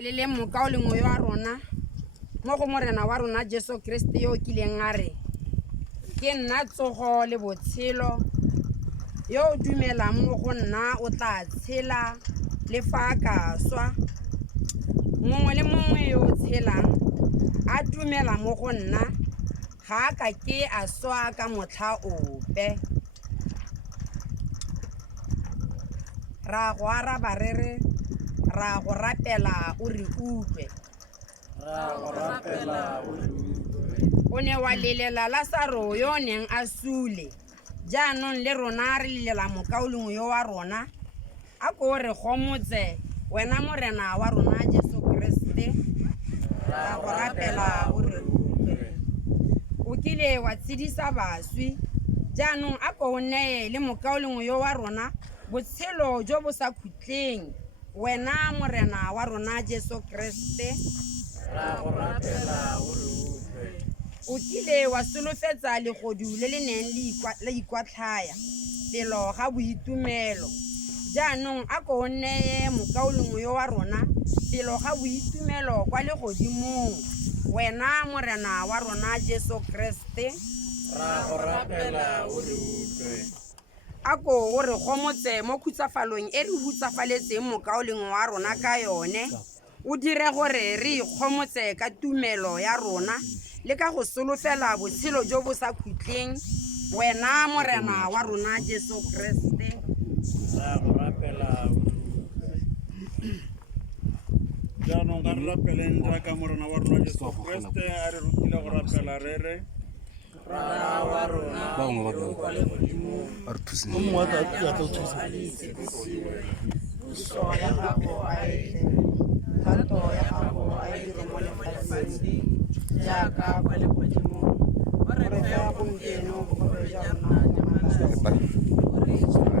rapelele moka o lengwe yo a rona mo go morena wa rona Jesu Kriste yo o kileng a re ke nna tsogo le botshelo yo o dumelang mo go nna o tla tshela le fa ka swa mongwe le mongwe yo o tshelang a dumela mo go nna ga ka ke a swa ka motlha ope ra go araba re re ra go rapela o re utlwe o ne wa lelela Lasaro yo neng a sule jaanong le rona re lelela moka o lengwe yo wa rona a ko re gomotse wena morena wa rona Jesu Kriste ra go rapela o re utlwe o kile wa tshedisa baswi jaanong a ko o neye le moka o lengwe yo wa rona botshelo jo bo sa khutleng wena morena wa rona Jesu Kriste ra go rapela o re utlwe o kile wa solofetsa legodu le le neng le ikwatlhaya pelo ga boitumelo jaanong a ko o neye moka o lengwe yo wa rona pelo ga boitumelo kwa legodimong wena morena wa rona Jesu Kriste ra go rapela o re utlwe a ko o re gomotse mo khutsafalong e re hutsafaletseng moka o lengwe wa rona ka yone o dire gore re ikgomotse ka tumelo ya rona le ka go solofela botshelo jo bo sa khutleng wena morena wa rona Jesu Kriste ra go rapela jaanong ga re rapeleng jaaka morena wa rona Jesu Kriste a re rutile go rapela re re Rra wa rona yo kwa legodimo puso ya gago a etle thato ya gago a e dire mo lefatsheng jaaka kwa legodimong o re fe gompieno bogobe jwa rona jwa malatsi o re